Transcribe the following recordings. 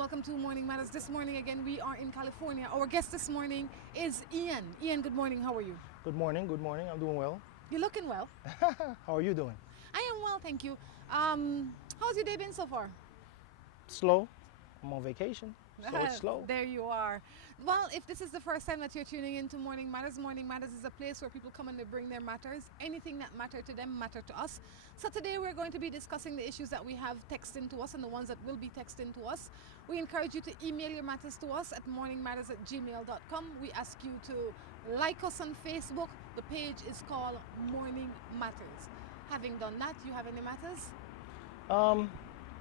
welcome to Morning Matters. This morning again we are in California. Our guest this morning is Ian. Ian, good morning. How are you? Good morning. I'm doing well. You're looking well. How are you doing? I am well, thank you. How's your day been so far? Slow. I'm on vacation, so it's slow. There you are. Well, if this is the first time that you're tuning into Morning Matters is a place where people come and they bring their matters. Anything that matter to them matter to us. So today we're going to be discussing the issues that we have texted to us and the ones that will be texted to us. We encourage you to email your matters to us at morningmatters@gmail.com. We ask you to like us on Facebook. The page is called Morning Matters. Having done that, you have any matters?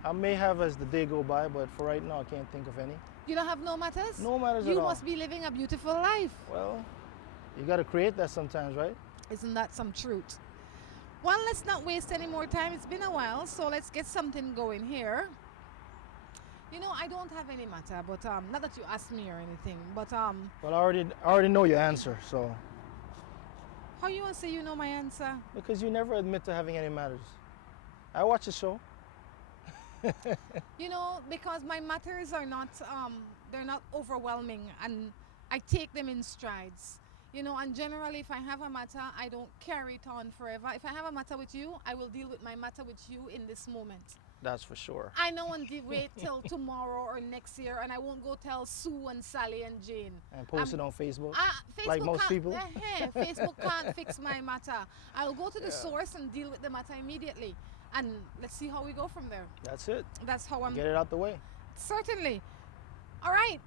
I may have as the day go by, but for right now I can't think of any. You don't have no matters? No matters at all. You must be living a beautiful life. Well, you got to create that sometimes, right? Isn't that some truth? Well, let's not waste any more time. It's been a while, so let's get something going here. You know, I don't have any matter, but not that you asked me or anything, but Well, I already know your answer, so. How you want to say you know my answer? Because you never admit to having any matters. I watch the show. You know, because my matters are not they're not overwhelming, and I take them in strides. You know, and generally if I have a matter, I don't carry it on forever. If I have a matter with you, I will deal with my matter with you in this moment. That's for sure. I know and wait till tomorrow or next year, and I won't go tell Sue and Sally and Jane. And post it on Facebook, Facebook like most people. Facebook can't fix my matter. I'll go to the source and deal with the matter immediately. And let's see how we go from there. That's it. That's how I'm... Get it out the way. Certainly. All right.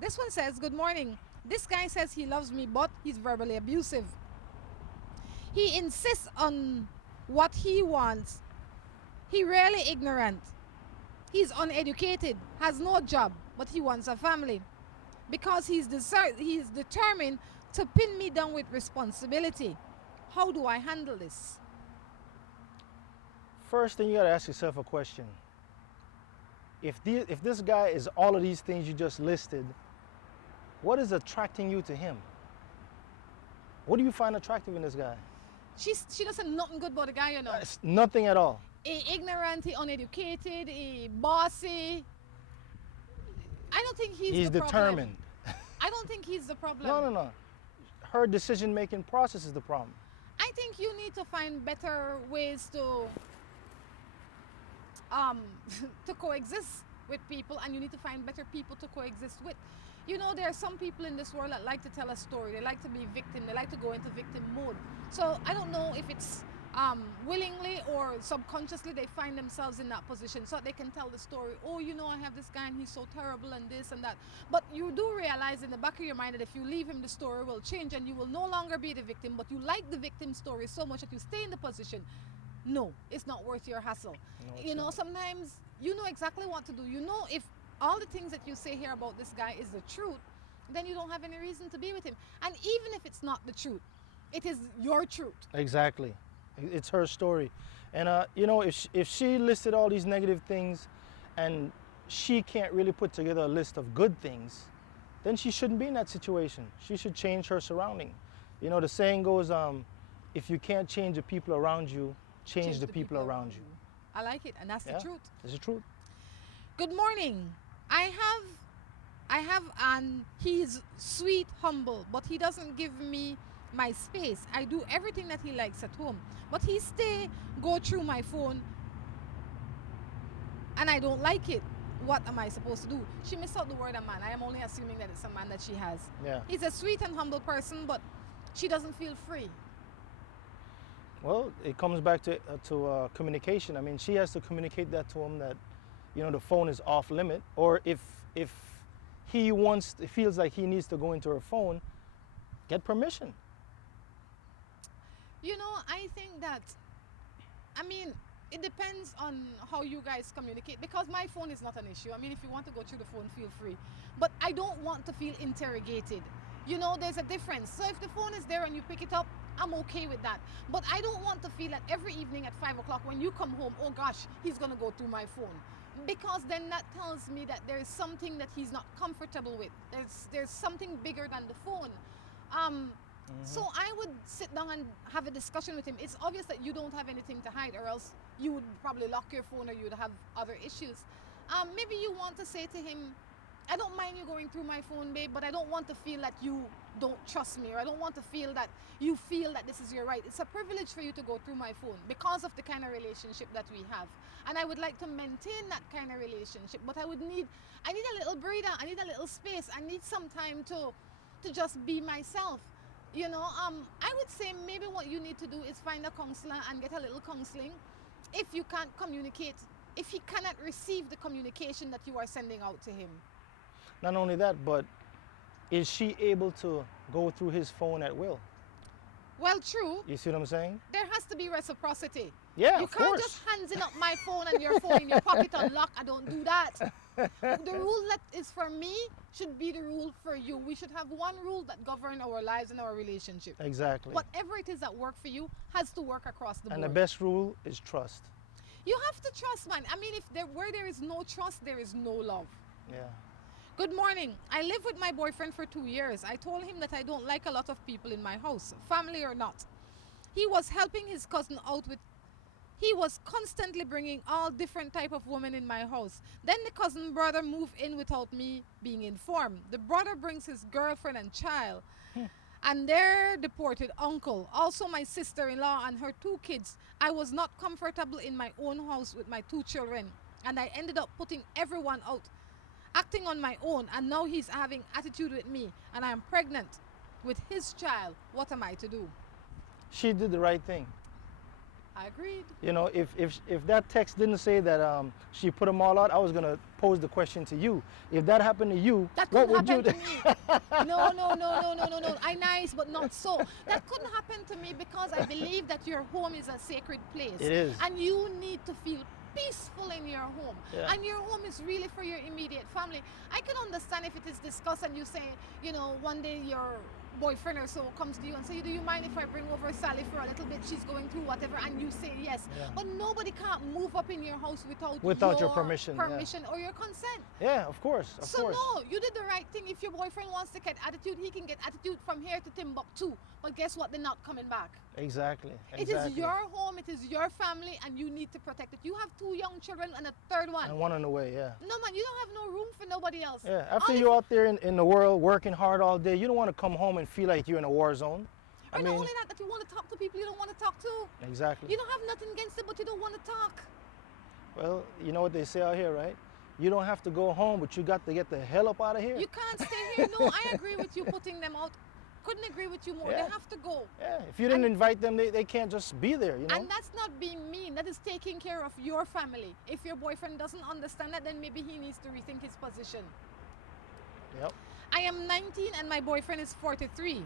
This one says, good morning. This guy says he loves me, but he's verbally abusive. He insists on what he wants. He really ignorant. He's uneducated, has no job, but he wants a family. Because he's determined to pin me down with responsibility. How do I handle this? First thing, you got to ask yourself a question. If this guy is all of these things you just listed, what is attracting you to him? What do you find attractive in this guy? She doesn't nothing good about the guy, you know. It's nothing at all. He ignorant, he uneducated, he bossy. I don't think he's the determined. Problem. I don't think he's the problem. No. Her decision-making process is the problem. I think you need to find better ways to to coexist with people, and you need to find better people to coexist with. You know, there are some people in this world that like to tell a story. They like to be victim. They like to go into victim mode. So I don't know if it's willingly or subconsciously they find themselves in that position so that they can tell the story. Oh, you know, I have this guy and he's so terrible and this and that. But you do realize in the back of your mind that if you leave him, the story will change and you will no longer be the victim, but you like the victim story so much that you stay in the position. No, it's not worth your hassle. No, you know, sometimes you know exactly what to do. You know, if all the things that you say here about this guy is the truth, then you don't have any reason to be with him. And even if it's not the truth, it is your truth. Exactly. It's her story. And, you know, if she listed all these negative things and she can't really put together a list of good things, then she shouldn't be in that situation. She should change her surrounding. You know, the saying goes, if you can't change the people around you, change the people around you. I like it, and that's the truth. It's the truth. Good morning. I have, and he's sweet, humble, but he doesn't give me my space. I do everything that he likes at home, but he go through my phone, and I don't like it. What am I supposed to do? She missed out the word a man. I am only assuming that it's a man that she has. Yeah. He's a sweet and humble person, but she doesn't feel free. Well, it comes back to communication. I mean, she has to communicate that to him that, you know, the phone is off limit. Or if he feels like he needs to go into her phone, get permission. You know, I think that, I mean, it depends on how you guys communicate, because my phone is not an issue. I mean, if you want to go through the phone, feel free. But I don't want to feel interrogated. You know, there's a difference. So if the phone is there and you pick it up, I'm okay with that. But I don't want to feel that every evening at 5 o'clock when you come home, oh gosh, he's going to go through my phone. Because then that tells me that there is something that he's not comfortable with. There's something bigger than the phone. So I would sit down and have a discussion with him. It's obvious that you don't have anything to hide, or else you would probably lock your phone or you would have other issues. Maybe you want to say to him, I don't mind you going through my phone, babe, but I don't want to feel that you don't trust me, or I don't want to feel that you feel that this is your right. It's a privilege for you to go through my phone because of the kind of relationship that we have. And I would like to maintain that kind of relationship, but I need a little breather, I need a little space, I need some time to just be myself. I would say maybe what you need to do is find a counselor and get a little counseling if you can't communicate, if he cannot receive the communication that you are sending out to him. Not only that, but is she able to go through his phone at will? Well, true. You see what I'm saying? There has to be reciprocity. Yeah, you of can't course. just hands up my phone and your phone in your pocket unlocked. I don't do that. The rule that is for me should be the rule for you. We should have one rule that governs our lives and our relationship. Exactly. Whatever it is that works for you has to work across the board. And the best rule is trust. You have to trust, man. I mean, where there is no trust, there is no love. Yeah. Good morning. I live with my boyfriend for 2 years. I told him that I don't like a lot of people in my house, family or not. He was helping his cousin out with... He was constantly bringing all different type of women in my house. Then the cousin brother moved in without me being informed. The brother brings his girlfriend and child. And their deported uncle. Also my sister-in-law and her 2 kids. I was not comfortable in my own house with my 2 children. And I ended up putting everyone out, acting on my own, and now he's having attitude with me, and I am pregnant with his child. What am I to do? She did the right thing. I agreed. You know, if that text didn't say that she put them all out, I was gonna pose the question to you. If that happened to you, That what couldn't would you happen do? to me. No. I nice, but not so. That couldn't happen to me because I believe that your home is a sacred place. It is. And you need to feel peaceful in your home. Yeah. And your home is really for your immediate family. I can understand if it is discussed and you say, one day your boyfriend or so comes to you and say, do you mind if I bring over Sally for a little bit? She's going through whatever, and you say yes. Yeah. But nobody can't move up in your house Without your permission, yeah. or your consent. Yeah, of course, of course. No, you did the right thing. If your boyfriend wants to get attitude, he can get attitude from here to Timbuktu. But guess what? They're not coming back. Exactly. It is your home, it is your family, and you need to protect it. You have 2 young children and a 3rd one. And one on the way, yeah. No, man, you don't have no room for nobody else. Yeah, after you're out there in the world working hard all day, you don't want to come home and feel like you're in a war zone. Or not only that you want to talk to people you don't want to talk to. Exactly. You don't have nothing against it, but you don't want to talk. Well, you know what they say out here, right? You don't have to go home, but you got to get the hell up out of here. You can't stay here. No, I agree with you putting them out. Couldn't agree with you more. Yeah. They have to go. Yeah, if you didn't invite them, they can't just be there, you know? And that's not being mean. That is taking care of your family. If your boyfriend doesn't understand that, then maybe he needs to rethink his position. Yep. I am 19 and my boyfriend is 43.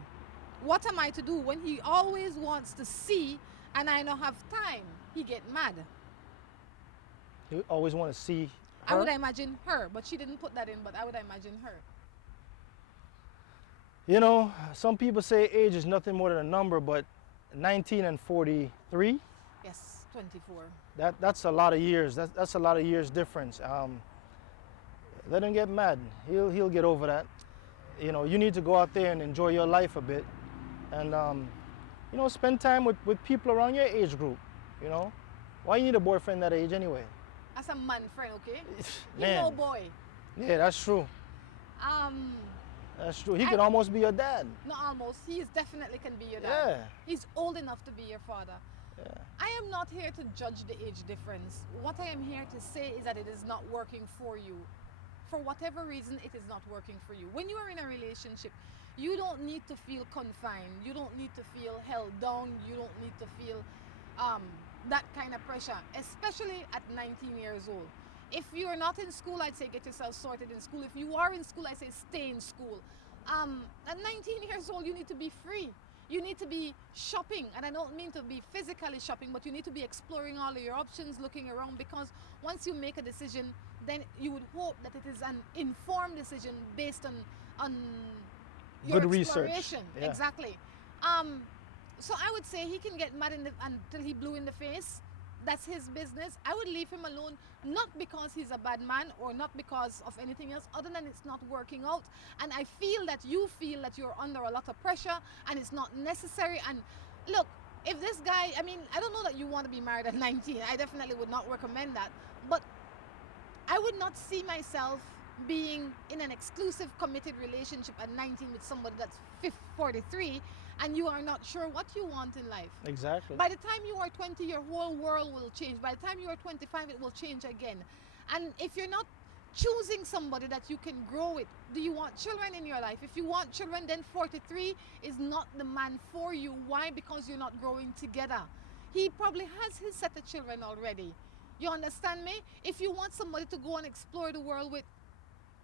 What am I to do when he always wants to see and I don't have time? He get mad. You always want to see I her? would imagine her, but she didn't put that in, but I would imagine her. You know, some people say age is nothing more than a number, but 19 and 43, Yes, 24. that's a lot of years. That's a lot of years difference. Let him get mad. He'll get over that. You know, you need to go out there and enjoy your life a bit, and spend time with people around your age group. You know, why you need a boyfriend that age anyway? As a man friend, okay? Man. You know, boy. Yeah, that's true. That's true. He could almost be your dad. Not almost. He is definitely can be your dad. Yeah. He's old enough to be your father. Yeah. I am not here to judge the age difference. What I am here to say is that it is not working for you. For whatever reason, it is not working for you. When you are in a relationship, you don't need to feel confined. You don't need to feel held down. You don't need to feel that kind of pressure, especially at 19 years old. If you're not in school, I'd say get yourself sorted in school. If you are in school, I say stay in school. At 19 years old, you need to be free. You need to be shopping, and I don't mean to be physically shopping, but you need to be exploring all of your options, looking around, because once you make a decision, then you would hope that it is an informed decision based on your Good research. exploration. Yeah. Exactly. So I would say he can get mad until he blue in the face. That's his business. I would leave him alone, not because he's a bad man or not because of anything else other than it's not working out. And I feel that you feel that you're under a lot of pressure and it's not necessary. And look, if this guy, I mean, I don't know that you want to be married at 19. I definitely would not recommend that. But I would not see myself being in an exclusive committed relationship at 19 with somebody that's 43 and you are not sure what you want in life. Exactly. By the time you are 20, your whole world will change. By the time you are 25, it will change again. And if you're not choosing somebody that you can grow with, do you want children in your life? If you want children, then 43 is not the man for you. Why? Because you're not growing together. He probably has his set of children already. You understand me? If you want somebody to go and explore the world with,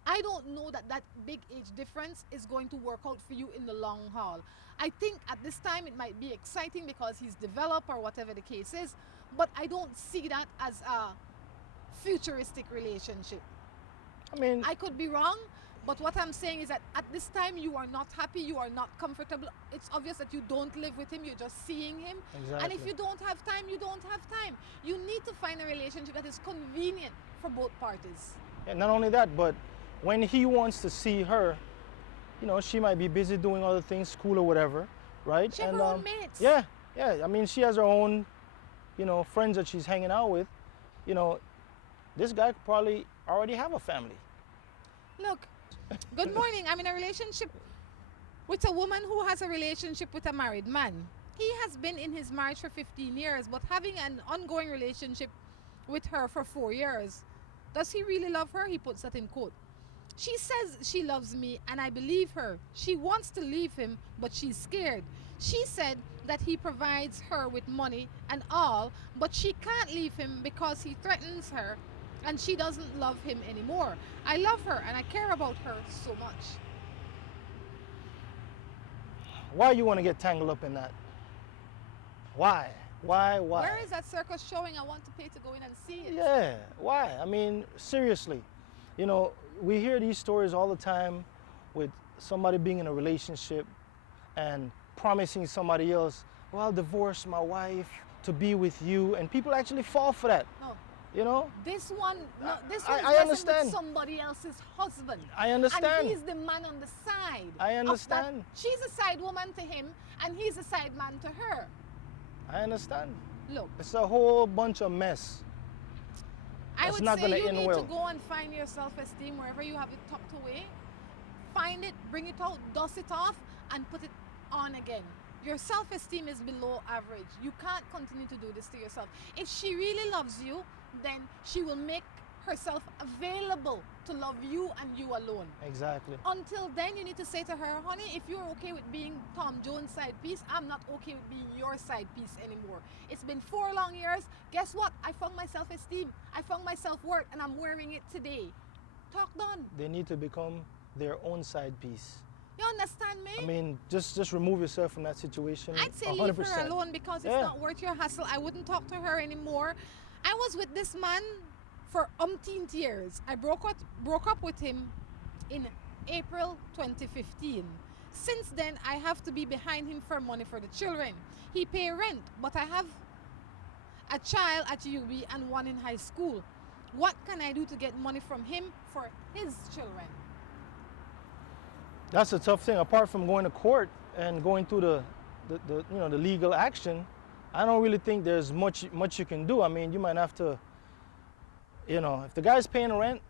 I don't know that that big age difference is going to work out for you in the long haul. I think at this time it might be exciting because he's developed or whatever the case is, but I don't see that as a futuristic relationship. I mean, I could be wrong, but what I'm saying is that at this time you are not happy, you are not comfortable. It's obvious that you don't live with him, you're just seeing him. exactly. And if you don't have time, you don't have time. You need to find a relationship that is convenient for both parties. And not only that, but when he wants to see her, you know, she might be busy doing other things, school or whatever, right? She have and her own mates. yeah, yeah. I mean, she has her own, you know, friends that she's hanging out with. You know, this guy could probably already have a family. Look, good morning. I'm in a relationship with a woman who has a relationship with a married man. He has been in his marriage for 15 years, but having an ongoing relationship with her for 4 years. Does he really love her? He puts that in quote. She says she loves me and I believe her. She wants to leave him, but she's scared. She said that he provides her with money and all, but she can't leave him because he threatens her and she doesn't love him anymore. I love her and I care about her so much. Why you want to get tangled up in that? Why? Why? Where is that circus showing? I want to pay to go in and see it. Yeah, why? I mean, seriously. You know, we hear these stories all the time with somebody being in a relationship and promising somebody else, well, I'll divorce my wife to be with you, and people actually fall for that. No. You know? This one, no, this I one is messing understand. with somebody else's husband. I understand. And he's the man on the side. I of understand. that. She's a side woman to him, and he's a side man to her. I understand. Look, It's a whole bunch of mess. I That's would not say gonna you end need well. to go and find your self-esteem wherever you have it tucked away. Find it, bring it out, dust it off, and put it on again. Your self-esteem is below average. You can't continue to do this to yourself. If she really loves you, then she will make herself available to love you and you alone. Exactly. Until then, you need to say to her, honey, if you're okay with being Tom Jones' side piece, I'm not okay with being your side piece anymore. It's been 4 long years. Guess what? I found my self-esteem. I found my self-worth, and I'm wearing it today. Talk done. They need to become their own side piece. You understand me? I mean, just remove yourself from that situation. I'd say 100%. leave her alone because it's Yeah. not worth your hassle. I wouldn't talk to her anymore. I was with this man for umpteenth years. I broke up with him in April 2015. Since then, I have to be behind him for money for the children. He pay rent, but I have a child at UB and one in high school. What can I do to get money from him for his children? That's a tough thing. Apart from going to court and going through the you know, the legal action, I don't really think there's much you can do. I mean, you might have to, you know, if the guy's paying rent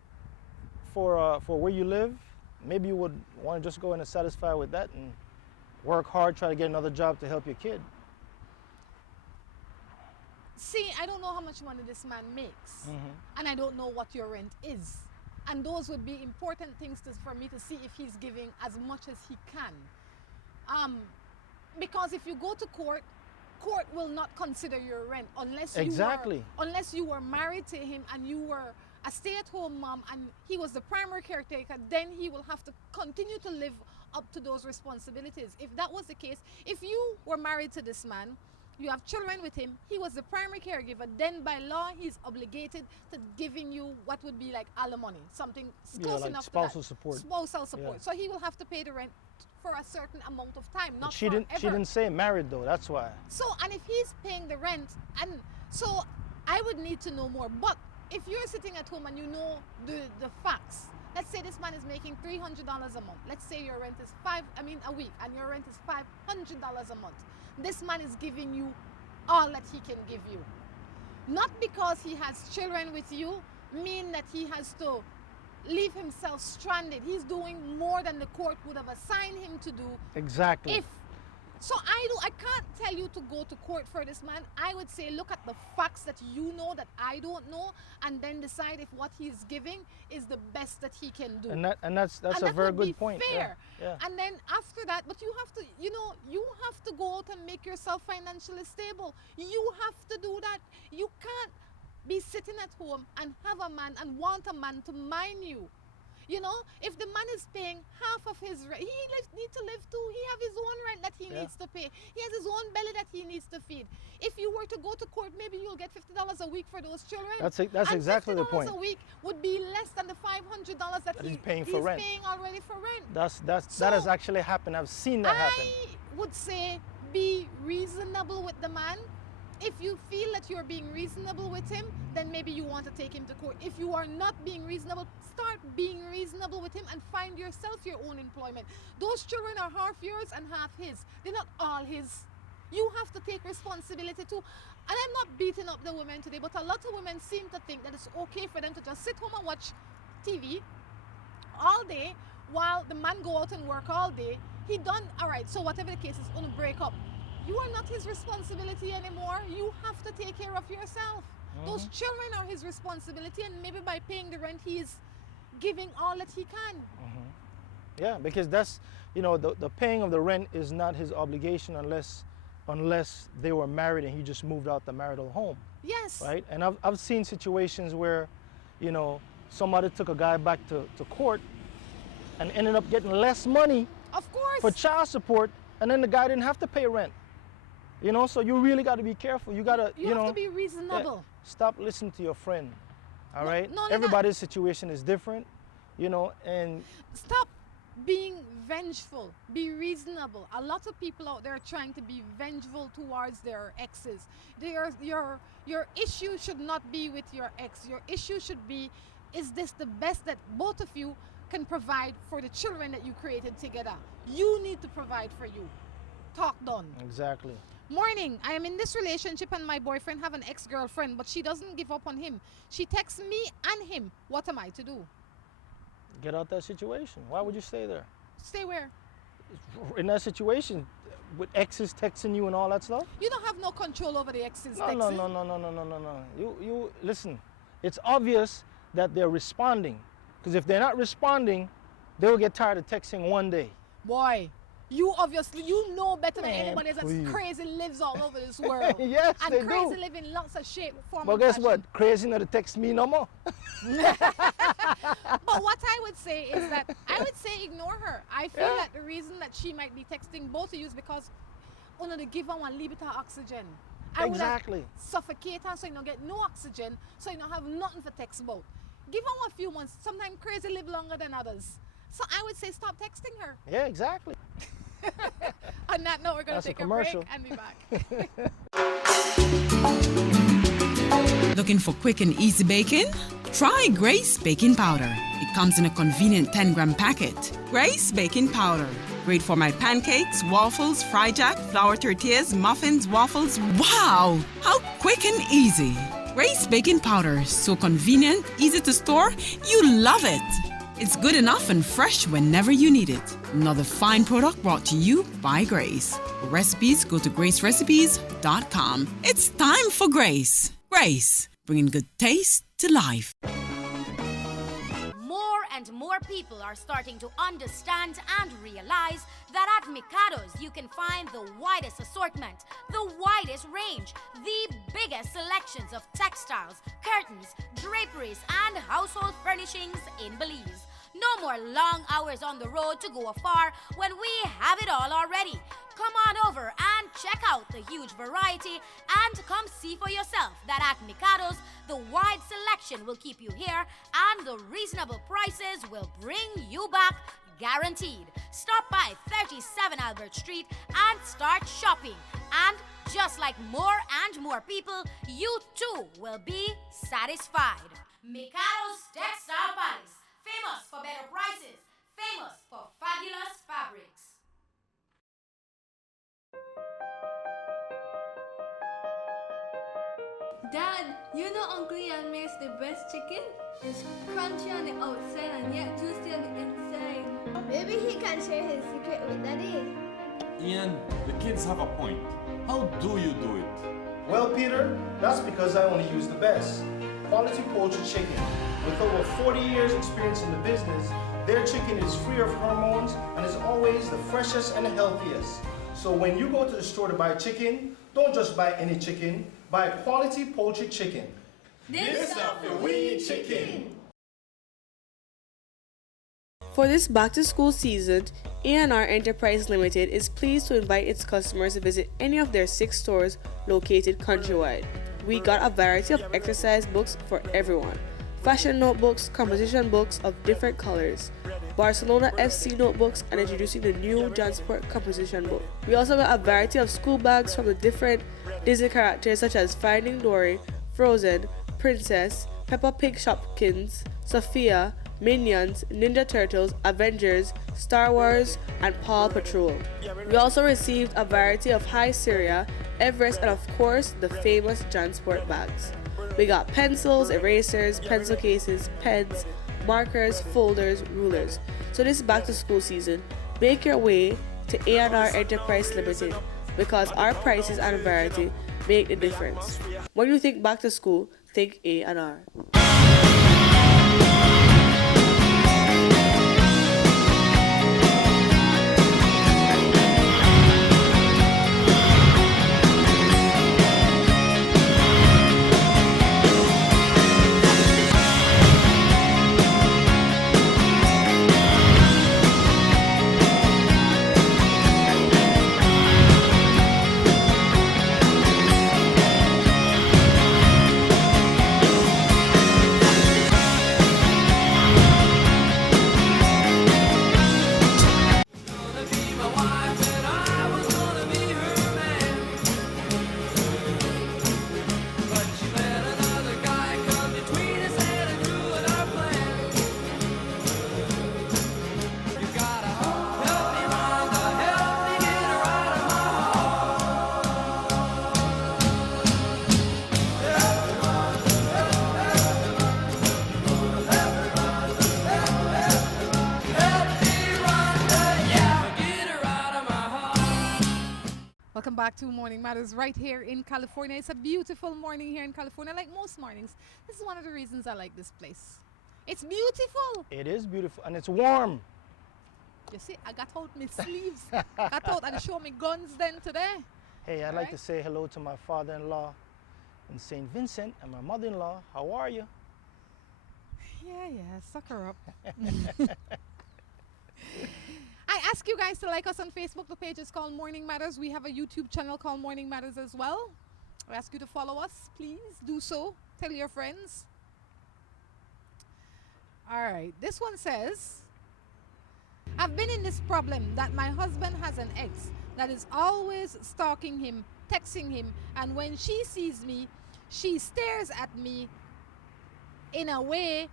for where you live, maybe you would want to just go in and satisfy with that and work hard, try to get another job to help your kid. See, I don't know how much money this man makes, and I don't know what your rent is. And those would be important things for me to see if he's giving as much as he can. Because if you go to court will not consider your rent unless you were married to him and you were a stay-at-home mom and he was the primary caretaker. Then he will have to continue to live up to those responsibilities. If that was the case, if you were married to this man, you have children with him, he was the primary caregiver, then by law he's obligated to giving you what would be like alimony, something close like enough spousal to that. support. Spousal support. Yeah. So he will have to pay the rent for a certain amount of time, not She forever. didn't say married though, that's why. So, and if he's paying the rent, and so I would need to know more. But if you're sitting at home and you know the facts, let's say this man is making $300 a month. Let's say your rent is a week, and your rent is $500 a month. This man is giving you all that he can give you. Not because he has children with you, mean that he has to leave himself stranded. He's doing more than the court would have assigned him to do. Exactly. If so, I can't tell you to go to court for this man. I would say look at the facts that you know that I don't know, and then decide if what he's giving is the best that he can do. And that's And a that very would be good point. fair. Yeah. And then after that, but you have to, you have to go out and make yourself financially stable. You have to do that. You can't be sitting at home and have a man and want a man to mind you. If the man is paying half of his rent, he needs to live too. He have his own rent that he needs to pay. He has his own belly that he needs to feed. If you were to go to court, maybe you'll get $50 a week for those children. That's exactly the point. $50 a week would be less than the $500 that he's paying for rent. Paying already for rent. That has actually happened. I've seen that happen. I would say be reasonable with the man. If you feel that you're being reasonable with him, then maybe you want to take him to court. If you are not being reasonable, start being reasonable with him and find yourself your own employment. Those children are half yours and half his. They're not all his. You have to take responsibility too. And I'm not beating up the women today, but a lot of women seem to think that it's okay for them to just sit home and watch TV all day while the man go out and work all day. He done, all right, so whatever the case is, going to break up. You are not his responsibility anymore. You have to take care of yourself. Those children are his responsibility, and maybe by paying the rent, he is giving all that he can. Yeah, because that's, the paying of the rent is not his obligation unless they were married and he just moved out the marital home. Yes. Right? And I've seen situations where, somebody took a guy back to court and ended up getting less money Of course. for child support, and then the guy didn't have to pay rent. So you really got to be careful. You got to, you have to be reasonable. Stop listening to your friend. All right? no, Everybody's situation is different, and stop being vengeful. Be reasonable. A lot of people out there are trying to be vengeful towards their exes. Your issue should not be with your ex. Your issue should be, is this the best that both of you can provide for the children that you created together? You need to provide for you. Talk done. Exactly. Morning, I am in this relationship and my boyfriend have an ex-girlfriend, but she doesn't give up on him. She texts me and him. What am I to do? Get out that situation. Why would you stay there? Stay where? In that situation, with exes texting you and all that stuff? You don't have no control over the exes No, texting. no. You listen. It's obvious that they're responding, because if they're not responding, they'll get tired of texting one day. Boy, you know better than Man, anybody else please. that crazy lives all over this world. Yes, and they crazy do. live in lots of shape, form, But and guess fashion. what? Crazy not to text me no more. But what I would say is that ignore her. I feel that the reason that she might be texting both of you is because one to give her one little bit of oxygen. Exactly. Suffocate her so you don't get no oxygen, so you don't have nothing for text about. Give her one few months. Sometimes crazy live longer than others. So I would say stop texting her. Yeah, exactly. On that note, we're going to That's a take a break commercial. and be back. Looking for quick and easy baking? Try Grace Baking Powder. It comes in a convenient 10-gram packet. Grace Baking Powder. Great for my pancakes, waffles, fry jack, flour tortillas, muffins, waffles. Wow! How quick and easy. Grace Baking Powder. So convenient, easy to store. You love it. It's good enough and fresh whenever you need it. Another fine product brought to you by Grace. For recipes, go to gracerecipes.com. It's time for Grace. Grace, bringing good taste to life. More and more people are starting to understand and realize that at Mikado's you can find the widest assortment, the widest range, the biggest selections of textiles, curtains, draperies, and household furnishings in Belize. No more long hours on the road to go afar when we have it all already. Come on over and check out the huge variety and come see for yourself that at Mikado's, the wide selection will keep you here and the reasonable prices will bring you back guaranteed. Stop by 37 Albert Street and start shopping. And just like more and more people, you too will be satisfied. Mikado's Textile Palace. Famous for better prices, famous for fabulous fabrics. Dad, you know Uncle Ian makes the best chicken? It's crunchy on the outside and yet juicy on the inside. Maybe he can share his secret with Daddy. Ian, the kids have a point. How do you do it? Well, Peter, that's because I only use the best. Quality poultry chicken. With over 40 years experience in the business, their chicken is free of hormones and is always the freshest and healthiest. So when you go to the store to buy chicken, don't just buy any chicken, buy quality poultry chicken. This stuff we eat chicken. For this back-to-school season, A&R Enterprise Limited is pleased to invite its customers to visit any of their 6 stores located countrywide. We got a variety of exercise books for everyone. Fashion notebooks, composition books of different colors, Barcelona FC notebooks, and introducing the new Jansport composition book. We also got a variety of school bags from the different Disney characters such as Finding Dory, Frozen, Princess, Peppa Pig Shopkins, Sophia, Minions, Ninja Turtles, Avengers, Star Wars, and Paw Patrol. We also received a variety of High Syria, Everest, and of course the famous Jansport bags. We got pencils, erasers, pencil cases, pens, markers, folders, rulers. So this back to school season, make your way to A&R Enterprise Limited because our prices and variety make the difference. When you think back to school, think A&R. Welcome back to Morning Matters right here in California. It's a beautiful morning here in California, like most mornings. This is one of the reasons I like this place. It's beautiful. It is beautiful and it's warm. You see, I got out my sleeves. Got out and show me guns then today. Hey, I'd like to say hello to my father-in-law in St. Vincent and my mother-in-law. How are you? Yeah, suck her up. I ask you guys to like us on Facebook. The page is called Morning Matters. We have a YouTube channel called Morning Matters as well. I ask you to follow us. Please do so. Tell your friends. All right. This one says, I've been in this problem that my husband has an ex that is always stalking him, texting him, and when she sees me, she stares at me in a way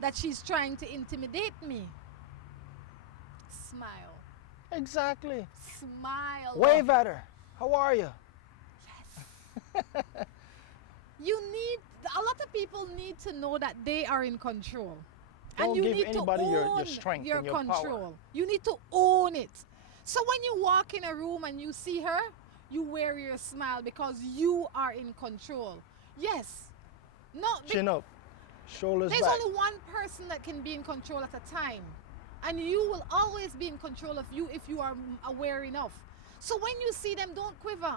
that she's trying to intimidate me. Smile. Exactly. Smile. Wave at her. How are you? Yes. You need, a lot of people need to know that they are in control. Don't and you give need anybody to own your strength your and your control. power. You need to own it. So when you walk in a room and you see her, you wear your smile because you are in control. Yes. No. Chin up. Shoulders There's back. only one person that can be in control at a time. And you will always be in control of you if you are aware enough. So when you see them, don't quiver.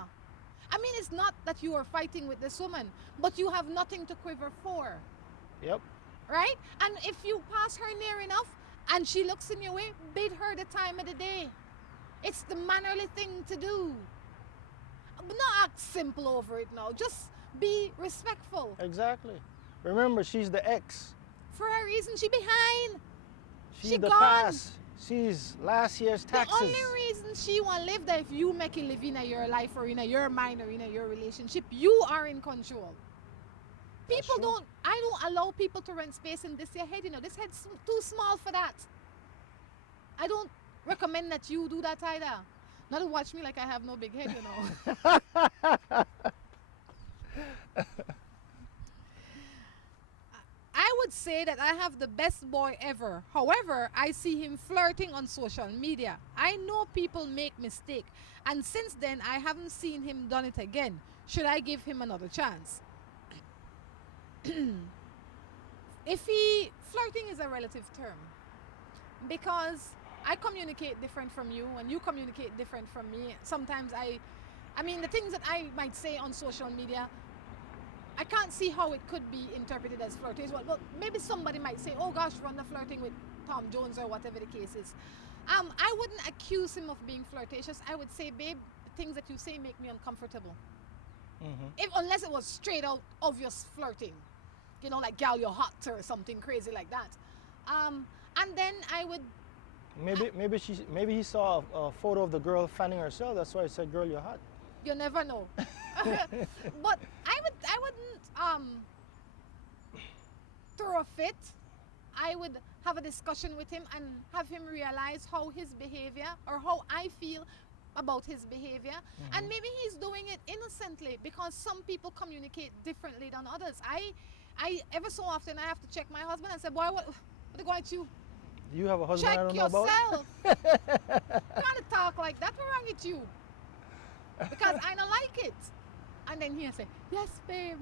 I mean, it's not that you are fighting with this woman, but you have nothing to quiver for. Yep. Right? And if you pass her near enough and she looks in your way, bid her the time of the day. It's the mannerly thing to do. But not act simple over it now. Just be respectful. Exactly. Remember, she's the ex. For a reason, she behind. She's She the gone. past. She's last year's taxes. The only reason she won't live there if you make it live in your life or in your mind or in your relationship, you are in control. That's People true. I don't allow people to rent space in this your head, This head's too small for that. I don't recommend that you do that either. Not to watch me like I have no big head, would say that I have the best boy ever. However, I see him flirting on social media. I know people make mistakes, and since then I haven't seen him done it again. Should I give him another chance? Flirting is a relative term, because I communicate different from you and you communicate different from me. Sometimes I mean the things that I might say on social media, I can't see how it could be interpreted as flirting. Well, maybe somebody might say, oh gosh, Rhonda flirting with Tom Jones or whatever the case is. I wouldn't accuse him of being flirtatious. I would say, babe, the things that you say make me uncomfortable. Unless it was straight out obvious flirting. You know, like, gal, you're hot or something crazy like that. And then I would... Maybe he saw a photo of the girl fanning herself. That's why I said, girl, you're hot. You never know. But I wouldn't throw a fit. I would have a discussion with him and have him realize how his behavior, or how I feel about his behavior. And maybe he's doing it innocently, because some people communicate differently than others. I ever so often I have to check my husband and say, boy, what are going to you? You have a husband Check I don't know about? yourself. Kind of talk like that. What's wrong with you? Because I don't like it. And then he'll say, yes, babe.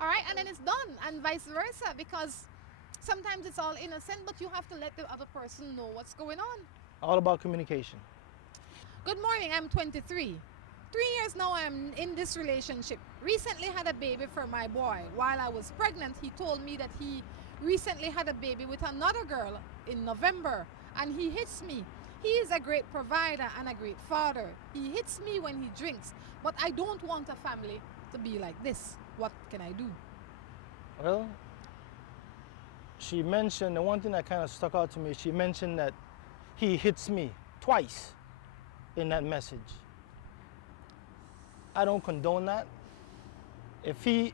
All right, and then it's done, and vice versa, because sometimes it's all innocent, but you have to let the other person know what's going on. All about communication. Good morning, I'm 23. 3 years now I'm in this relationship. Recently had a baby for my boy. While I was pregnant, he told me that he recently had a baby with another girl in November, and he hits me. He is a great provider and a great father. He hits me when he drinks, but I don't want a family to be like this. What can I do? Well, she mentioned, the one thing that kind of stuck out to me, she mentioned that he hits me twice in that message. I don't condone that. If he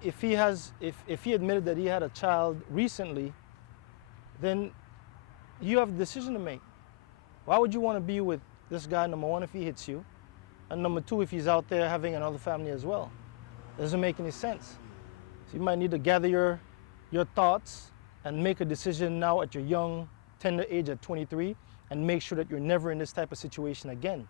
admitted that he had a child recently, then you have a decision to make. Why would you want to be with this guy, number one, if he hits you? And number two, if he's out there having another family as well? Doesn't make any sense. So you might need to gather your thoughts and make a decision now at your young, tender age at 23, and make sure that you're never in this type of situation again.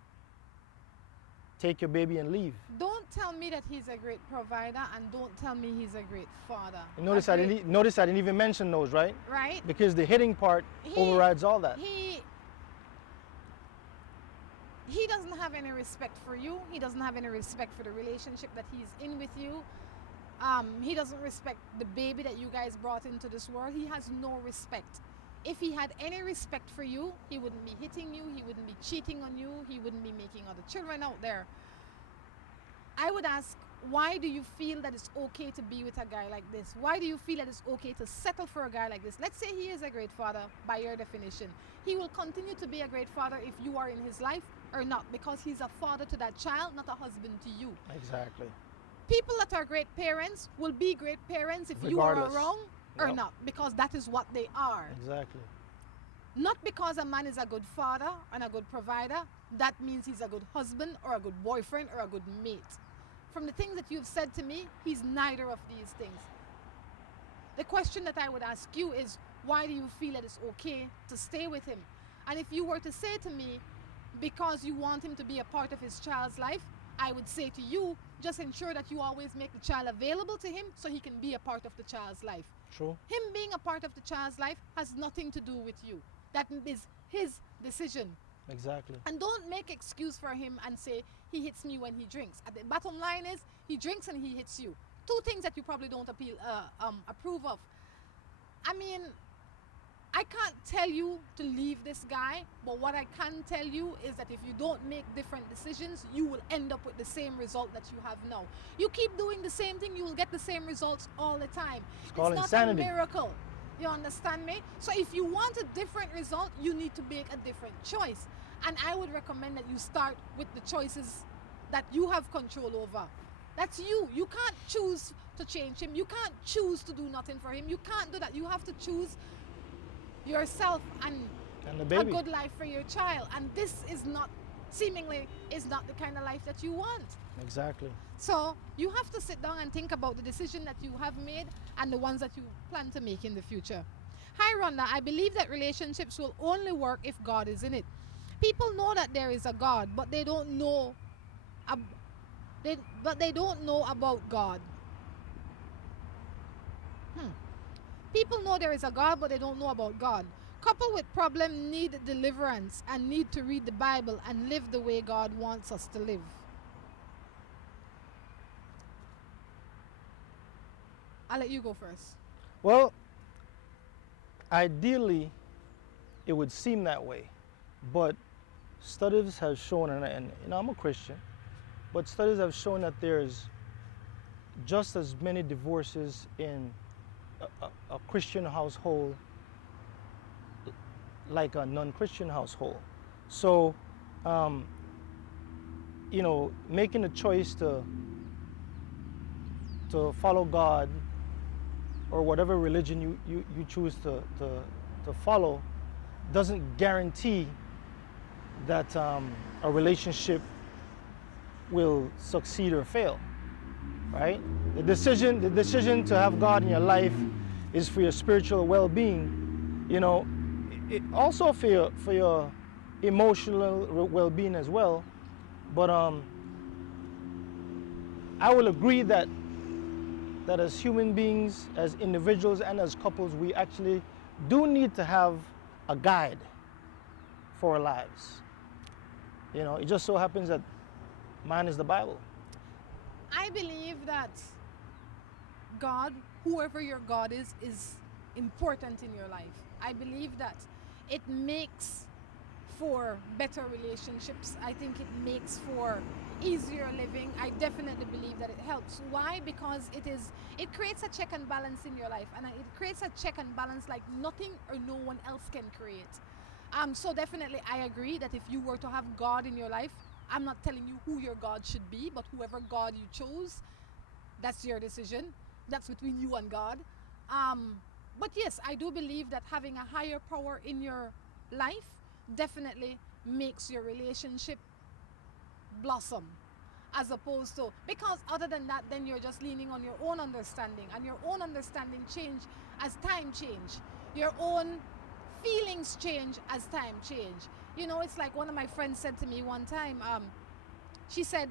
Take your baby and leave. Don't tell me that he's a great provider, and don't tell me he's a great father. You notice I didn't even mention those, right? Right. Because the hitting part overrides all that. He doesn't have any respect for you. He doesn't have any respect for the relationship that he's in with you. He doesn't respect the baby that you guys brought into this world. He has no respect. If he had any respect for you, he wouldn't be hitting you, he wouldn't be cheating on you, he wouldn't be making other children out there. I would ask, why do you feel that it's okay to be with a guy like this? Why do you feel that it's okay to settle for a guy like this? Let's say he is a great father, by your definition. He will continue to be a great father if you are in his life or not, because he's a father to that child, not a husband to you. Exactly. People that are great parents will be great parents if Regardless. you are wrong or not, because that is what they are. Exactly. Not because a man is a good father and a good provider, that means he's a good husband or a good boyfriend or a good mate. From the things that you've said to me, he's neither of these things. The question that I would ask you is, why do you feel that it's okay to stay with him? And if you were to say to me, because you want him to be a part of his child's life, I would say to you, just ensure that you always make the child available to him so he can be a part of the child's life. True. Him being a part of the child's life has nothing to do with you. That is his decision. Exactly. And don't make excuse for him and say, he hits me when he drinks. The bottom line is, he drinks and he hits you. Two things that you probably don't approve of. I mean, I can't tell you to leave this guy, but what I can tell you is that if you don't make different decisions, you will end up with the same result that you have now. You keep doing the same thing, you will get the same results all the time. It's not insanity. a miracle. You understand me? So if you want a different result, you need to make a different choice. And I would recommend that you start with the choices that you have control over. That's you. You can't choose to change him. You can't choose to do nothing for him. You can't do that. You have to choose yourself and the baby. a good life for your child. And this is not seemingly is not the kind of life that you want. Exactly. So you have to sit down and think about the decision that you have made and the ones that you plan to make in the future. Hi Rhonda, I believe that relationships will only work if God is in it. People know that there is a God, but they don't know they don't know about God. People know there is a God, but they don't know about God. Couple with problem need deliverance and need to read the Bible and live the way God wants us to live. I'll let you go first. Well, ideally, it would seem that way, but studies have shown, and I'm a Christian, but studies have shown that there's just as many divorces in a Christian household like a non-Christian household. So, making a choice to follow God or whatever religion you choose to follow doesn't guarantee that a relationship will succeed or fail, right? The decision to have God in your life is for your spiritual well-being, it also for your emotional well-being as well. But I will agree that as human beings, as individuals, and as couples, we actually do need to have a guide for our lives. It just so happens that mine is the Bible. I believe that God, whoever your God is important in your life. I believe that it makes for better relationships. I think it makes for easier living. I definitely believe that it helps. Why? Because it creates a check and balance in your life, and it creates a check and balance like nothing or no one else can create. So definitely I agree that if you were to have God in your life, I'm not telling you who your God should be, but whoever God you chose, that's your decision. That's between you and God. But yes, I do believe that having a higher power in your life definitely makes your relationship blossom, as opposed to, because other than that, then you're just leaning on your own understanding, and your own understanding change as time change. Your own feelings change as time change. It's like one of my friends said to me one time, she said,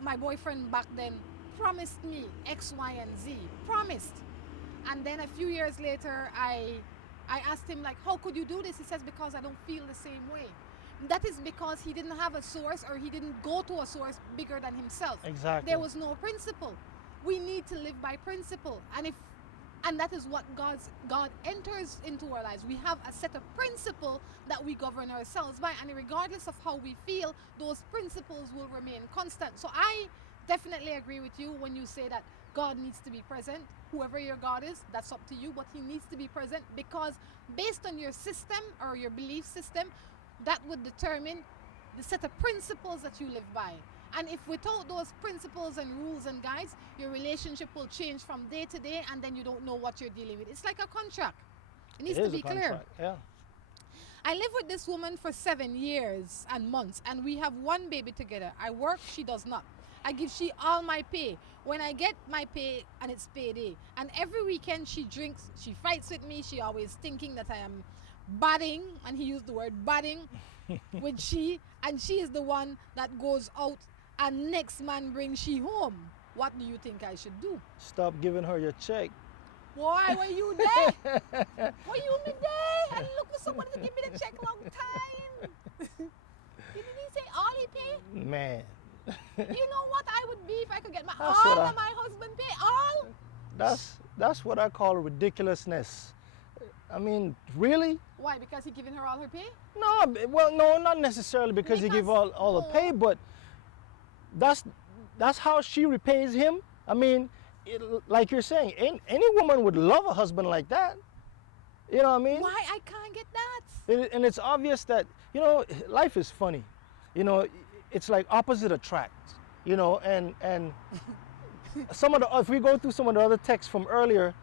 my boyfriend back then promised me X, Y, and Z. Promised. And then a few years later, I asked him, like, how could you do this? He says, because I don't feel the same way. That is because he didn't have a source, or he didn't go to a source bigger than himself. Exactly. There was no principle. We need to live by principle. And that is what God enters into our lives. We have a set of principles that we govern ourselves by, and regardless of how we feel, those principles will remain constant. So I definitely agree with you when you say that God needs to be present. Whoever your God is, that's up to you, but he needs to be present, because based on your system or your belief system, that would determine the set of principles that you live by. And if without those principles and rules and guides, your relationship will change from day to day, and then you don't know what you're dealing with. It's like a contract. It needs to be clear. Yeah. I live with this woman for 7 years and months, and we have one baby together. I work, she does not. I give she all my pay. When I get my pay, and it's payday, and every weekend she drinks, she fights with me. She always thinking that I am badding, and he used the word badding with she, and she is the one that goes out and next man brings she home. What do you think I should do? Stop giving her your check. Why were you there? Were you me there? I look for somebody to give me the check long time. Didn't he say all he pay? Man. You know what I would be if I could get my my husband pay all? That's what I call ridiculousness. I mean, really? Why? Because he giving her all her pay? No, well, no, not necessarily because he give all the pay, but that's how she repays him. I mean, like you're saying, any woman would love a husband like that. You know what I mean? Why I can't get that? And it's obvious that, life is funny. It's like opposite attract, and if we go through some of the other texts from earlier,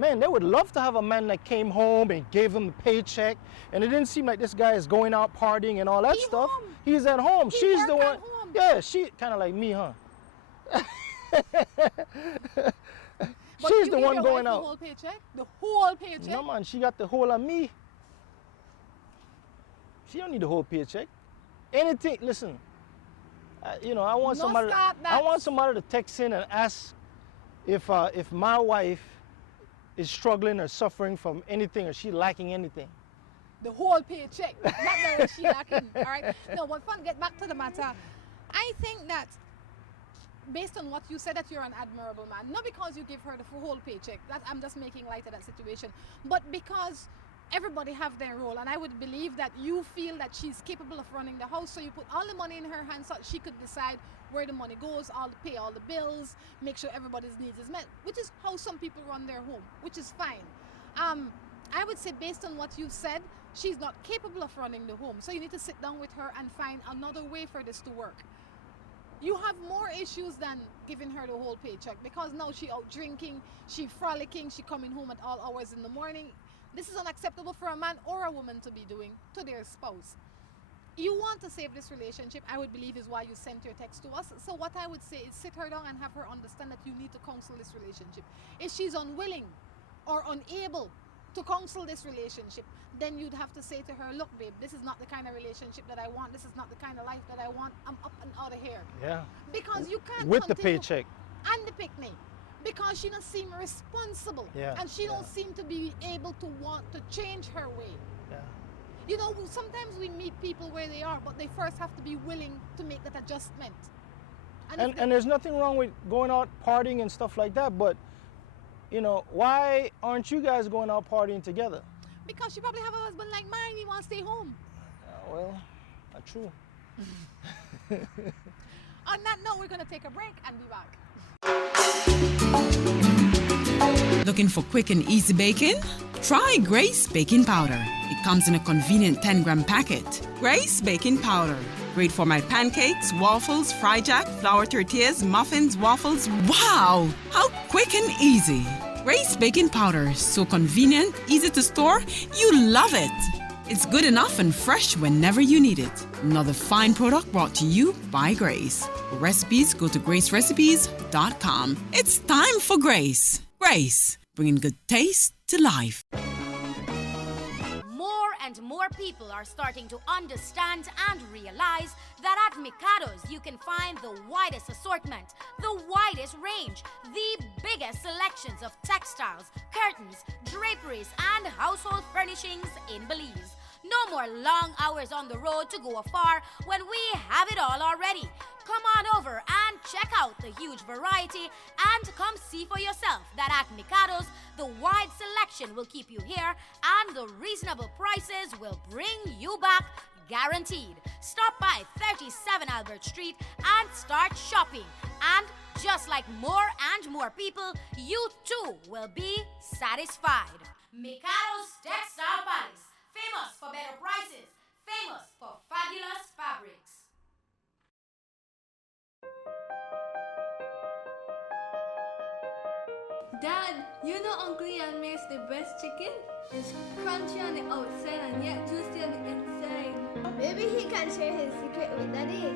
man, they would love to have a man that came home and gave them the paycheck, and it didn't seem like this guy is going out partying and all that He stuff. home. He's at home. He She's the work one. at home. Yeah, she kind of like me, huh? But She's you the give one your going wife out. The whole paycheck? The whole paycheck? No man, she got the whole of me. She don't need the whole paycheck. Anything. Listen, you know, I want No somebody. start I that. want somebody to text in and ask if my wife is struggling or suffering from anything, or she lacking anything. The whole paycheck. Not that she lacking. All right. No, but fun. Get back to the matter. I think that based on what you said, that you're an admirable man, not because you give her the whole paycheck. That I'm just making light of that situation, but because everybody have their role, and I would believe that you feel that she's capable of running the house, so you put all the money in her hands so she could decide where the money goes, pay all the bills, make sure everybody's needs is met, which is how some people run their home, which is fine. I would say based on what you've said, she's not capable of running the home, so you need to sit down with her and find another way for this to work. You have more issues than giving her the whole paycheck, because now she out drinking, she frolicking, she coming home at all hours in the morning. This is unacceptable for a man or a woman to be doing to their spouse. You want to save this relationship, I would believe, is why you sent your text to us. So what I would say is sit her down and have her understand that you need to counsel this relationship. If she's unwilling or unable to counsel this relationship, then you'd have to say to her, look babe, this is not the kind of relationship that I want, this is not the kind of life that I want, I'm up and out of here. Yeah. Because you can't With the continue- paycheck. and the picnic, because she don't seem responsible, Yeah, and she don't yeah. seem to be able to want to change her way. Yeah. You know, sometimes we meet people where they are, but they first have to be willing to make that adjustment. if And there's nothing wrong with going out partying and stuff like that, but you know, why aren't you guys going out partying together? because she probably have a husband like mine, he wants to stay home. Well, not true. On that note, we're going to take a break and be back. Looking for quick and easy baking? Try Grace Baking Powder. It comes in a convenient 10-gram packet. Grace Baking Powder. Great for my pancakes, waffles, fry jack, flour tortillas, muffins, waffles. Wow! How quick and easy. Grace Baking Powder. So convenient, easy to store. You love it. It's good enough and fresh whenever you need it. Another fine product brought to you by Grace. For recipes, go to gracerecipes.com. It's time for Grace. Grace, bringing good taste to life. More and more people are starting to understand and realize that at Mikado's you can find the widest assortment, the widest range, the biggest selections of textiles, curtains, draperies, and household furnishings in Belize. No more long hours on the road to go afar when we have it all already. Come on over and check out the huge variety and come see for yourself that at Mikado's, the wide selection will keep you here and the reasonable prices will bring you back, guaranteed. Stop by 37 Albert Street and start shopping. And just like more and more people, you too will be satisfied. Mikado's Textile Palace. Famous for better prices, famous for fabulous fabrics. Dad, you know Uncle Ian makes the best chicken? It's crunchy on the outside and yet juicy on the inside. Maybe he can share his secret with Daddy.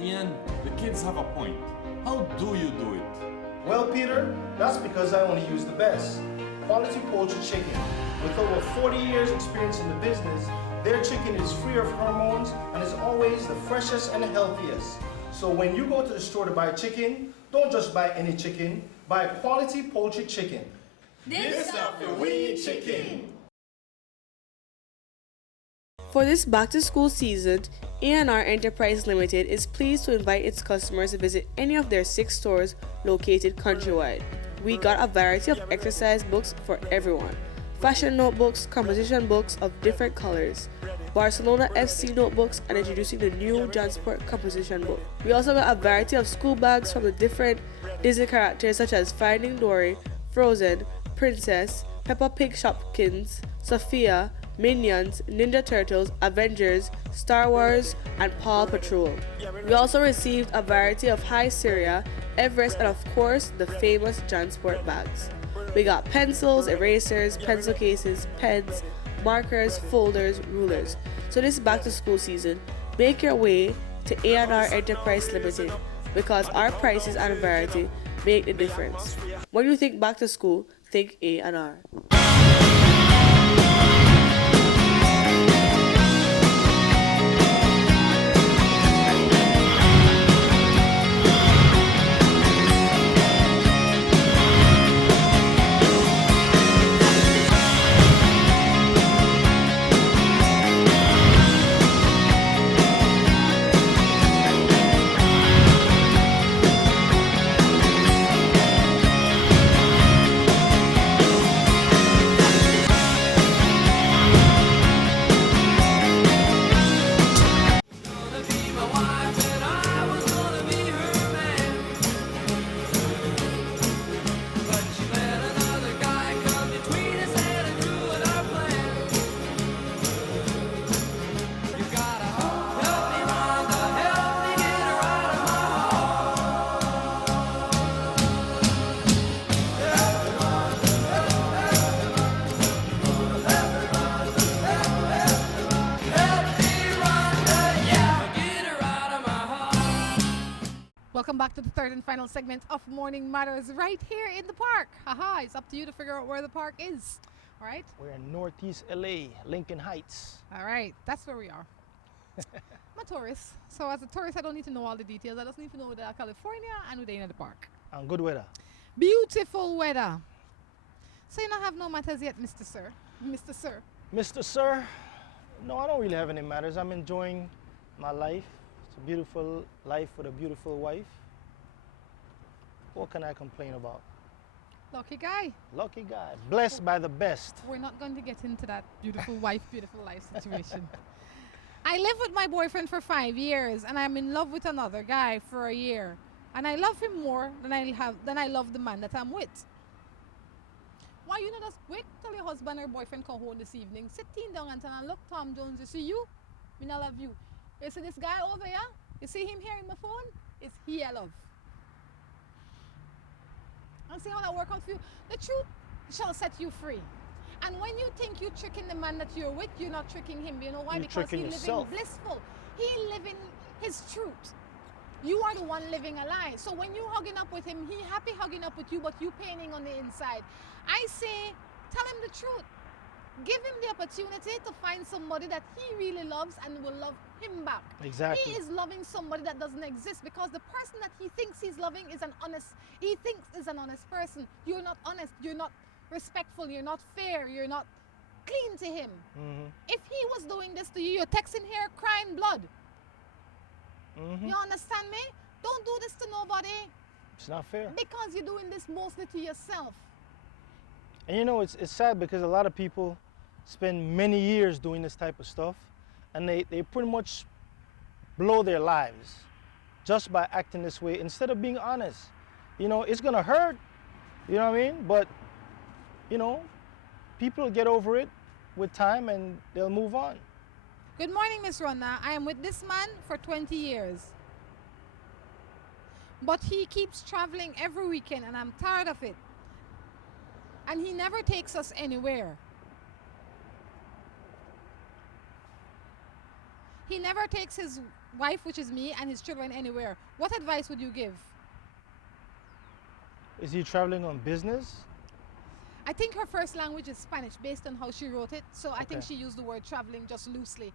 Ian, the kids have a point. How do you do it? Well, Peter, that's because I only use the best. Quality poultry chicken. With over 40 years experience in the business, their chicken is free of hormones and is always the freshest and healthiest. So when you go to the store to buy chicken, don't just buy any chicken, buy quality poultry chicken. This stuff we chicken. For this back-to-school season, A&R Enterprise Limited is pleased to invite its customers to visit any of their 6 stores located countrywide. We got a variety of exercise books for everyone. Fashion notebooks, composition books of different colors, Barcelona FC notebooks, and introducing the new Jansport composition book. We also got a variety of school bags from the different Disney characters such as Finding Dory, Frozen, Princess, Peppa Pig Shopkins, Sophia, Minions, Ninja Turtles, Avengers, Star Wars, and Paw Patrol. We also received a variety of High Syria, Everest, and of course the famous Jansport bags. We got pencils, erasers, pencil cases, pens, markers, folders, rulers. So this back to school season, make your way to A&R Enterprise Limited because our prices and variety make the difference. When you think back to school, think A&R. Welcome back to the third and final segment of Morning Matters right here in the park. Haha, it's up to you to figure out where the park is. All right? We're in Northeast LA, Lincoln Heights. All right, that's where we are. I'm a tourist. So as a tourist, I don't need to know all the details. I just need to know that California and we're in the park. And good weather. Beautiful weather. So you don't have no matters yet, Mr. Sir. Mr. Sir. Mr. Sir, no, I don't really have any matters. I'm enjoying my life. It's a beautiful life with a beautiful wife. What can I complain about? Lucky guy. Lucky guy. Blessed by the best. We're not going to get into that beautiful wife, beautiful life situation. I live with my boyfriend for 5 years and I'm in love with another guy for a year. And I love him more than I love the man that I'm with. Why you not just wait till your husband or boyfriend come home this evening, sit down and tell him, look, Tom Jones, you see you? Me not love you. You see this guy over here? You see him here in my phone? It's he I love. And see how that works out for you? The truth shall set you free. And when you think you're tricking the man that you're with, you're not tricking him. You know why? You're Because tricking he's yourself. living blissful. He living his truth. You are the one living a lie. So when you hugging up with him, he happy hugging up with you, but you paining on the inside. I say, tell him the truth. Give him the opportunity to find somebody that he really loves and will love him back. Exactly. He is loving somebody that doesn't exist because the person that he thinks he's loving is an honest person. You're not honest, you're not respectful, you're not fair, you're not clean to him. If he was doing this to you, you're texting here crying blood. You understand me? Don't do this to nobody. It's not fair. Because you're doing this mostly to yourself. And you know, it's sad because a lot of people spend many years doing this type of stuff and they pretty much blow their lives just by acting this way instead of being honest. You know, it's gonna hurt, you know what I mean? But, you know, people get over it with time and they'll move on. Good morning, Miss Rhonda. I am with this man for 20 years. But he keeps traveling every weekend and I'm tired of it. And he never takes us anywhere. He never takes his wife, which is me, and his children anywhere. What advice would you give? Is he traveling on business? I think her first language is Spanish based on how she wrote it. So I think Okay. she used the word traveling just loosely.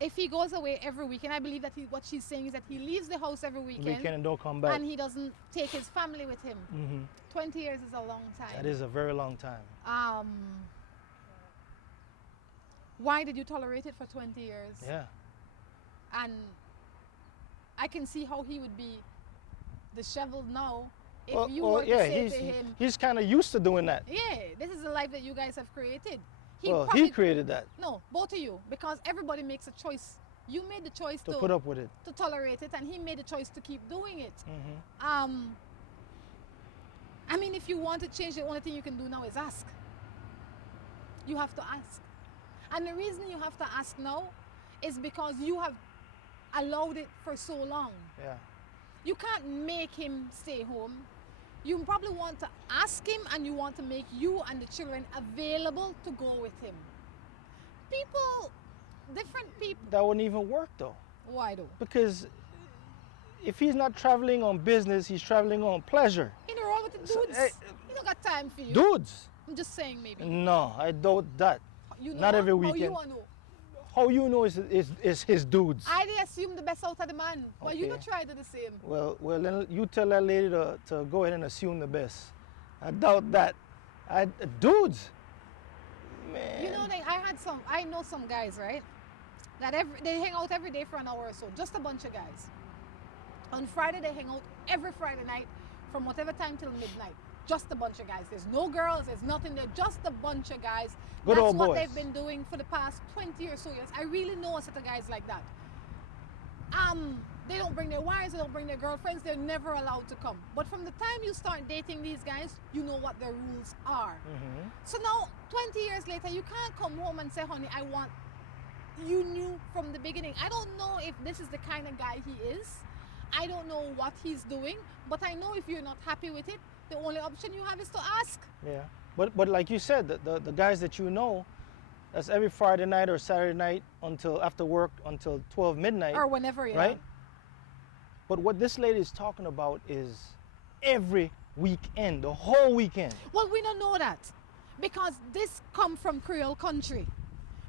If he goes away every weekend, I believe that what she's saying is that he leaves the house every weekend And don't come back. and he doesn't take his family with him. 20 years is a long time. That is a very long time. Why did you tolerate it for 20 years? Yeah. And I can see how he would be disheveled now if you were to say to him, he's kind of used to doing that. yeah, this is the life that you guys have created. He created that. No, both of you, because everybody makes a choice. You made the choice To put up with it. to tolerate it, and he made the choice to keep doing it. I mean, if you want to change, the only thing you can do now is ask. You have to ask. And the reason you have to ask now is because you have allowed it for so long. Yeah. You can't make him stay home. You probably want to ask him, and you want to make you and the children available to go with him. People, different people. That wouldn't even work though. Why though? Because if he's not traveling on business, he's traveling on pleasure. You know wrong with the dudes. So, He don't got time for you. Dudes? I'm just saying maybe. No, I doubt that. You know Not how? every How weekend. you wanna know? How you know is his dudes? I assume the best out of the man. But you Okay. don't try to do the same. Well, then you tell that lady to go ahead and assume the best. I doubt that. Dudes, man. You know, I know some guys, right? That they hang out every day for an hour or so, just a bunch of guys. On Friday, they hang out every Friday night from whatever time till midnight. Just a bunch of guys. There's no girls, there's nothing there, just a bunch of guys. Good That's old what boys. they've been doing for the past 20 or so years. I really know a set of guys like that. They don't bring their wives, they don't bring their girlfriends, they're never allowed to come. But from the time you start dating these guys, you know what their rules are. Mm-hmm. So now, 20 years later, you can't come home and say, honey, you knew from the beginning. I don't know if this is the kind of guy he is. I don't know what he's doing, but I know if you're not happy with it, the only option you have is to ask. Yeah, but like you said, the guys that you know, that's every Friday night or Saturday night until after work until 12 midnight. Or whenever, yeah. Right? But what this lady is talking about is every weekend, the whole weekend. Well, we don't know that because this come from Creole country,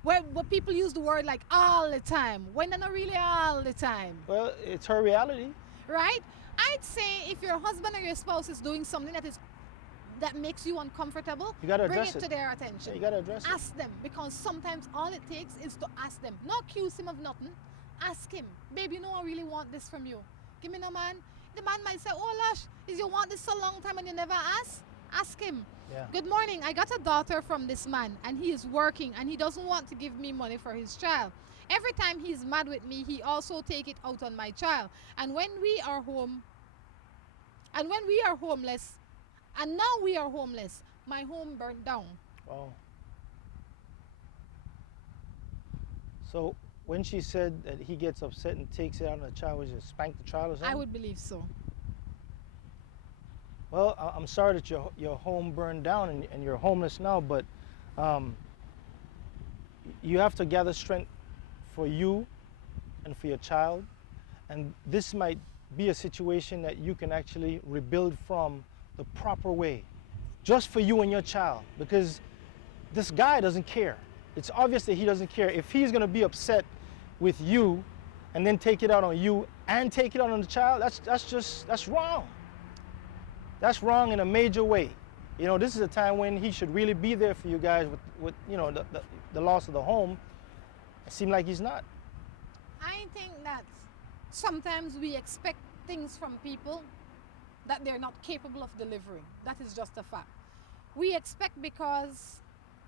where people use the word like all the time, when they're not really all the time. Well, it's her reality. Right? I'd say if your husband or your spouse is doing something that makes you uncomfortable, You gotta bring address it to it. their attention. Yeah, you gotta address it. Ask them, because sometimes all it takes is to ask them. Not accuse him of nothing. Ask him, babe, you know I really want this from you. Give me no man. The man might say, oh Lash, is you want this so long time and you never ask? Ask him. Yeah. Good morning, I got a daughter from this man and he is working and he doesn't want to give me money for his child. Every time he's mad with me, he also take it out on my child. And when we are home, and when we are homeless, and now we are homeless, my home burned down. Wow. So when she said that he gets upset and takes it out on the child, was it spank the child or something? I would believe so. Well, I'm sorry that your home burned down and you're homeless now, but you have to gather strength for you and for your child. And this might be a situation that you can actually rebuild from the proper way, just for you and your child, because this guy doesn't care. It's obvious that he doesn't care. If he's gonna be upset with you and then take it out on you and take it out on the child, that's wrong. That's wrong in a major way. You know, this is a time when he should really be there for you guys with you know, the loss of the home. It seemed like he's not. I think that sometimes we expect things from people that they're not capable of delivering. That is just a fact. We expect because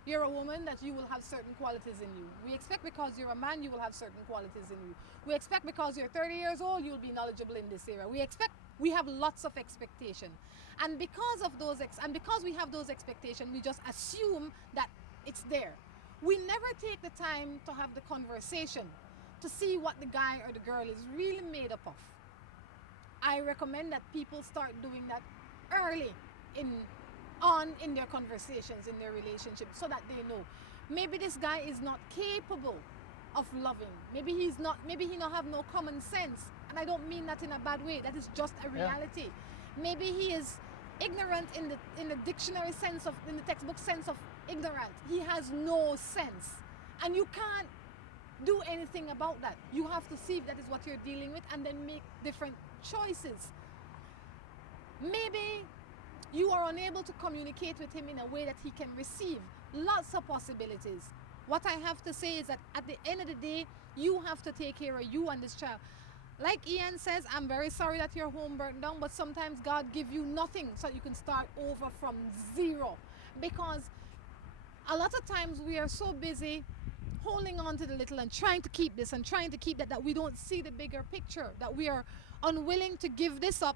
you're a woman that you will have certain qualities in you. We expect because you're a man you will have certain qualities in you. We expect because you're 30 years old you'll be knowledgeable in this area. We have lots of expectation. And because of those because we have those expectations, we just assume that it's there. We never take the time to have the conversation to see what the guy or the girl is really made up of. I recommend that people start doing that early in their conversations, in their relationship, so that they know maybe this guy is not capable of loving. Maybe he don't have no common sense. And I don't mean that in a bad way. That is just a reality. Yeah. Maybe he is ignorant in the dictionary sense of, in the textbook sense of ignorant. He has no sense. And you can't do anything about that. You have to see if that is what you're dealing with and then make different choices. Maybe you are unable to communicate with him in a way that he can receive. Lots of possibilities. What I have to say is that at the end of the day, you have to take care of you and this child. Like Ian says, I'm very sorry that your home burned down, but sometimes God gives you nothing so you can start over from zero. Because a lot of times we are so busy holding on to the little and trying to keep this and trying to keep that, that we don't see the bigger picture, that we are unwilling to give this up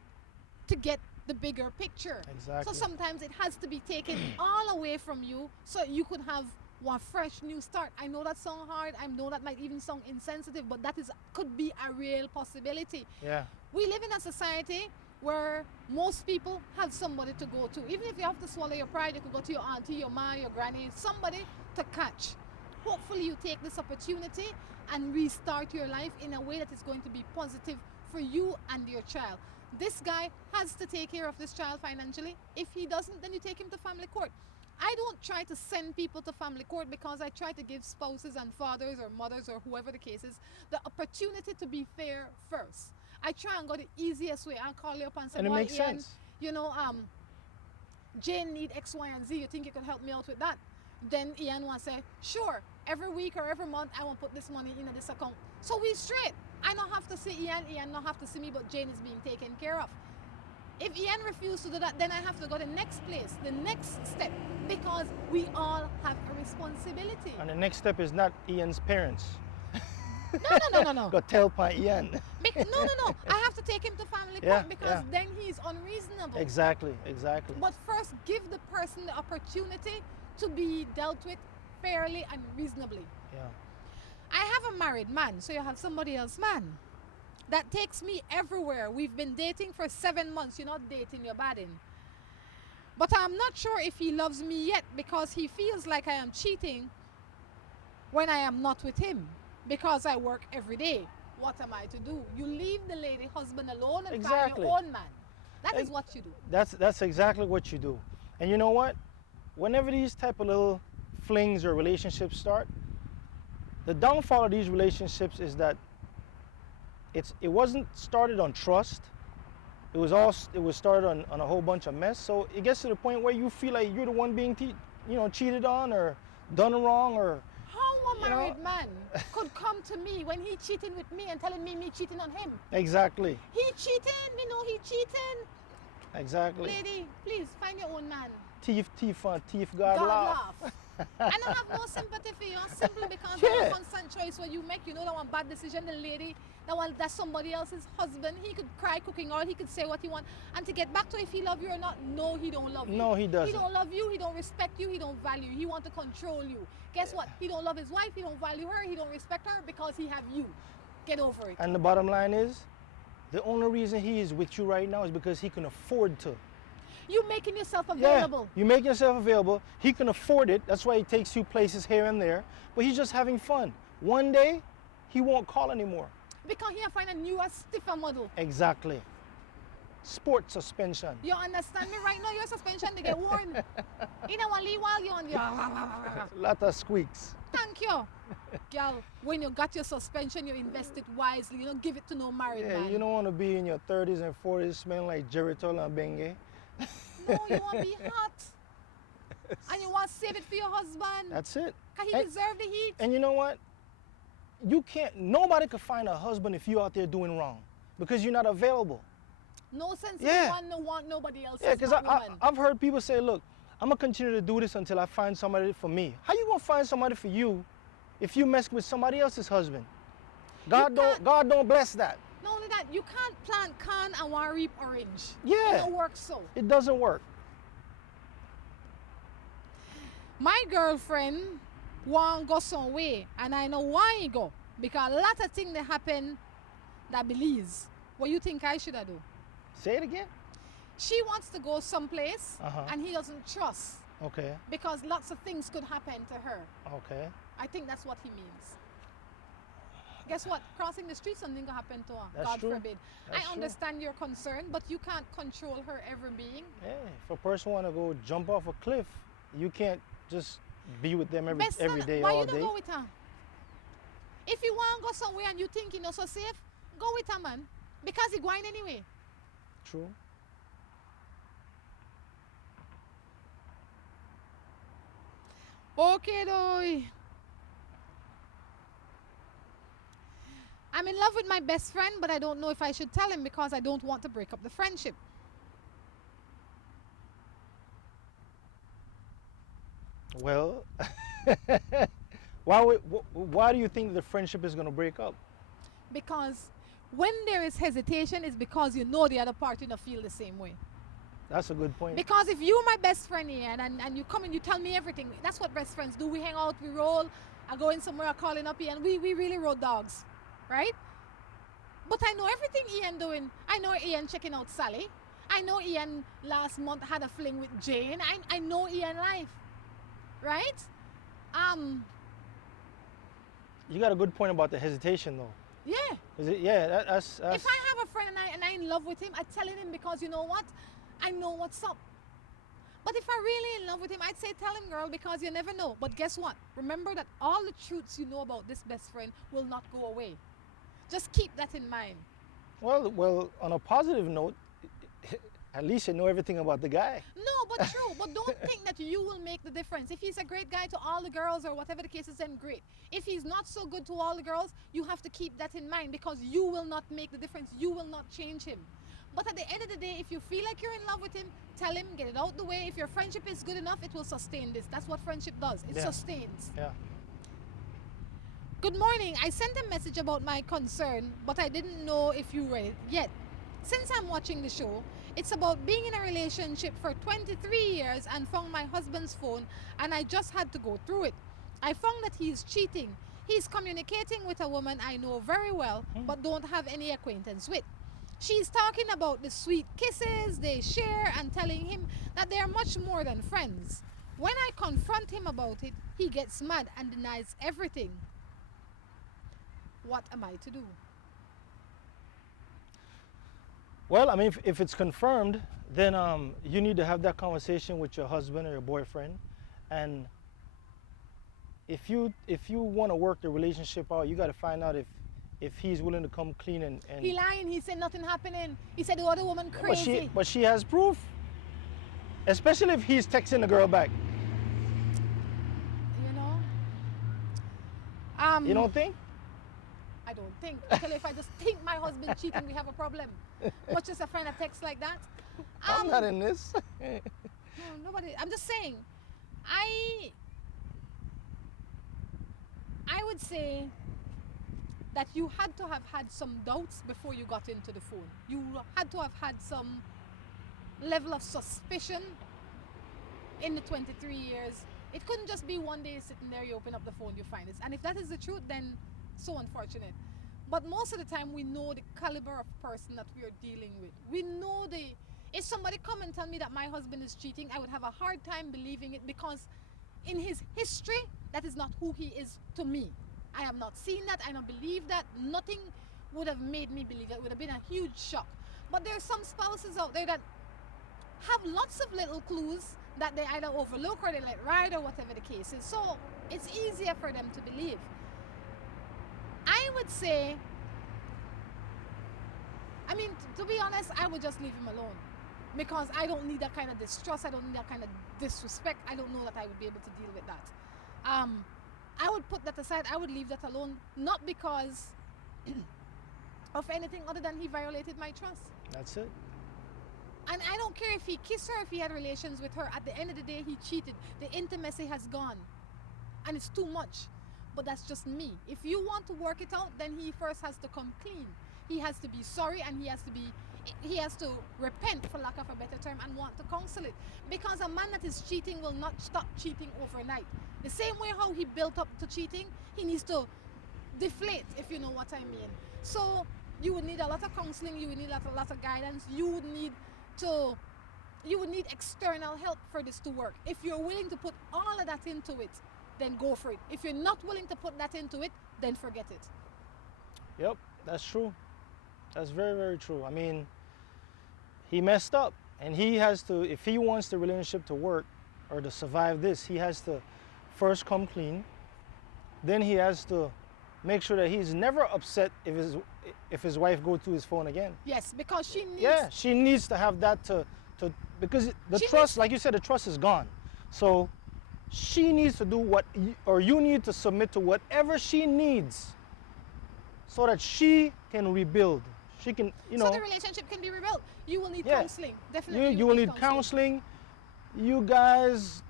to get the bigger picture. Exactly. So sometimes it has to be taken all away from you so you could have want fresh new start. I know that sound hard. I know that might even sound insensitive, but that could be a real possibility. Yeah. We live in a society where most people have somebody to go to. Even if you have to swallow your pride, you could go to your auntie, your ma, your granny, somebody to catch. Hopefully you take this opportunity and restart your life in a way that is going to be positive for you and your child. This guy has to take care of this child financially. If he doesn't, then you take him to family court. I don't try to send people to family court because I try to give spouses and fathers or mothers or whoever the case is the opportunity to be fair first. I try and go the easiest way. I'll call you up and say, And it makes Ian, sense. you know, Jane need X, Y, and Z. You think you can help me out with that? Then Ian will say, sure, every week or every month I will put this money in this account. So we straight. I don't have to see Ian don't have to see me, but Jane is being taken care of. If Ian refuses to do that, then I have to go to the next place, the next step, because we all have a responsibility. And the next step is not Ian's parents. No. Go tell pa Ian. No. I have to take him to family court because then he's unreasonable. Exactly. But first, give the person the opportunity to be dealt with fairly and reasonably. Yeah. I have a married man, so you have somebody else man that takes me everywhere. We've been dating for 7 months. You're not dating, you're badding. But I'm not sure if he loves me yet because he feels like I am cheating when I am not with him because I work every day. What am I to do? You leave the lady husband alone and find your own man. That is what you do. That's exactly what you do. And you know what? Whenever these type of little flings or relationships start, the downfall of these relationships is that it wasn't started on trust. It was started on a whole bunch of mess. So it gets to the point where you feel like you're the one being cheated on or done wrong or. How a married man could come to me when he cheating with me and telling me cheating on him? Exactly. He cheating, me know he cheating. Exactly. Lady, please find your own man. Thief, God laugh. I don't have no sympathy for you simply because it's a constant choice what you make. You know that one bad decision, the lady, that's somebody else's husband. He could cry cooking oil, he could say what he want. And to get back to if he love you or not, no, he don't love you. No, he doesn't. He don't love you, he don't respect you, he don't value you. He want to control you. Guess what? He don't love his wife, he don't value her, he don't respect her because he have you. Get over it. And the bottom line is, the only reason he is with you right now is because he can afford to. You making yourself available. Yeah, you make yourself available. He can afford it. That's why he takes you places here and there. But he's just having fun. One day, he won't call anymore. Because he'll find a newer, stiffer model. Exactly. Sport suspension. You understand me? Right now, your suspension, they get worn. In a while, you're on the... Lot of squeaks. Thank you. Girl, when you got your suspension, you invest it wisely. You don't give it to no married man. You don't want to be in your 30s and 40s smelling like Geritol and Bengay. No, you want to be hot. And you want to save it for your husband. That's it. Because he deserves the heat. And you know what? Nobody could find a husband if you're out there doing wrong. Because you're not available. No sense in you want nobody else. Yeah, because I've heard people say, look, I'm going to continue to do this until I find somebody for me. How you going to find somebody for you if you mess with somebody else's husband? God don't bless that. Not only that, you can't plant corn and want to reap orange. Yeah. It don't work so. It doesn't work. My girlfriend want to go some way, and I know why he go. Because a lot of things that happen that believes. What you think I should have do? Say it again. She wants to go someplace, and he doesn't trust. Okay. Because lots of things could happen to her. Okay. I think that's what he means. Guess what? Crossing the street, something can happen to her. That's God true. forbid. I understand your concern, but you can't control her ever being. Yeah, if a person want to go jump off a cliff, you can't just be with them every day, why all you day. don't go with her? If you want to go somewhere and you think you're not so safe, go with her, man. Because you're going anyway. True. Okay, though. I'm in love with my best friend, but I don't know if I should tell him because I don't want to break up the friendship. Well, why do you think the friendship is going to break up? Because when there is hesitation, it's because you know the other party don't feel the same way. That's a good point. Because if you're my best friend, Ian, and you come and you tell me everything, that's what best friends do. We hang out, we roll, I go in somewhere, I calling up Ian. We really road dogs, right? But I know everything Ian doing. I know Ian checking out Sally. I know Ian last month had a fling with Jane. I know Ian life, right? You got a good point about the hesitation, though. Yeah. Is it? Yeah, that's. If I have a friend and I'm in love with him, I'm telling him because you know what? I know what's up. But if I'm really in love with him, I'd say tell him, girl, because you never know. But guess what? Remember that all the truths you know about this best friend will not go away. Just keep that in mind. Well, on a positive note, at least you know everything about the guy. No, but true. But don't think that you will make the difference. If he's a great guy to all the girls or whatever the case is, then great. If he's not so good to all the girls, you have to keep that in mind because you will not make the difference. You will not change him. But at the end of the day, if you feel like you're in love with him, tell him, get it out the way. If your friendship is good enough, it will sustain this. That's what friendship does. It sustains. Yeah. Good morning. I sent a message about my concern, but I didn't know if you read it yet. Since I'm watching the show, it's about being in a relationship for 23 years and found my husband's phone, and I just had to go through it. I found that he's cheating. He's communicating with a woman I know very well, but don't have any acquaintance with. She's talking about the sweet kisses they share and telling him that they are much more than friends. When I confront him about it, he gets mad and denies everything. What am I to do? Well, I mean, if it's confirmed, then you need to have that conversation with your husband or your boyfriend, and if you want to work the relationship out, you got to find out if he's willing to come clean and He lying. He said nothing happening. He said the other woman crazy. But she has proof, especially if he's texting the girl back. You know. You don't think? I don't think. Actually, if I just think my husband cheating, we have a problem. Much as a friend a text like that. I'm not in this. No, nobody. I'm just saying. I would say that you had to have had some doubts before you got into the phone. You had to have had some level of suspicion in the 23 years. It couldn't just be one day sitting there, you open up the phone, you find it. And if that is the truth, then so unfortunate. But most of the time, we know the caliber of person that we are dealing with. We know if somebody come and tell me that my husband is cheating, I would have a hard time believing it because in his history, that is not who he is to me. I have not seen that. I don't believe that. Nothing would have made me believe that. It would have been a huge shock. But there are some spouses out there that have lots of little clues that they either overlook or they let ride or whatever the case is. So it's easier for them to believe. I would say, I mean, to be honest, I would just leave him alone. Because I don't need that kind of distrust. I don't need that kind of disrespect. I don't know that I would be able to deal with that. I would put that aside. I would leave that alone. Not because of anything other than he violated my trust. That's it. And I don't care if he kissed her, if he had relations with her. At the end of the day, he cheated. The intimacy has gone. And it's too much. But that's just me. If you want to work it out, then he first has to come clean. He has to be sorry and he has to repent, for lack of a better term, and want to counsel it. Because a man that is cheating will not stop cheating overnight. The same way how he built up to cheating, he needs to deflate, if you know what I mean. So you would need a lot of counseling, you would need a lot of guidance, you would need external help for this to work. If you're willing to put all of that into it, then go for it. If you're not willing to put that into it, then forget it. Yep, that's true. That's very, very true. I mean, he messed up, and he has to, if he wants the relationship to work or to survive this, he has to first come clean. Then he has to make sure that he's never upset if his wife goes to his phone again. Yes, because she needs... Yeah, she needs to have that because the trust, like you said, the trust is gone. So she needs to do or you need to submit to whatever she needs so that she can rebuild. She can, So the relationship can be rebuilt. You will need counseling. Definitely. You will need counseling. You guys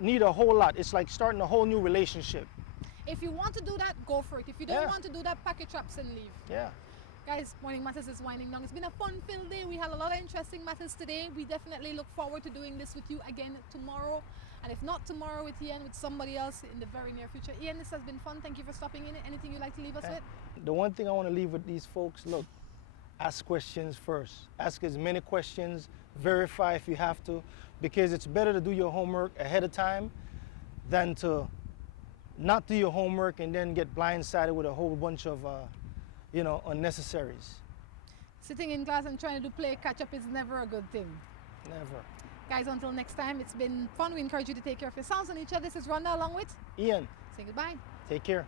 need a whole lot. It's like starting a whole new relationship. If you want to do that, go for it. If you don't want to do that, pack your traps and leave. Yeah. Guys, Morning Matters is winding down. It's been a fun-filled day. We had a lot of interesting matters today. We definitely look forward to doing this with you again tomorrow. And if not tomorrow with Ian, with somebody else in the very near future. Ian, this has been fun. Thank you for stopping in. Anything you'd like to leave us with? The one thing I want to leave with these folks, look, ask questions first. Ask as many questions. Verify if you have to. Because it's better to do your homework ahead of time than to not do your homework and then get blindsided with a whole bunch of unnecessaries. Sitting in class and trying to play catch-up is never a good thing. Never. Guys, until next time, it's been fun. We encourage you to take care of yourselves and each other. This is Rhonda along with Ian. Say goodbye. Take care.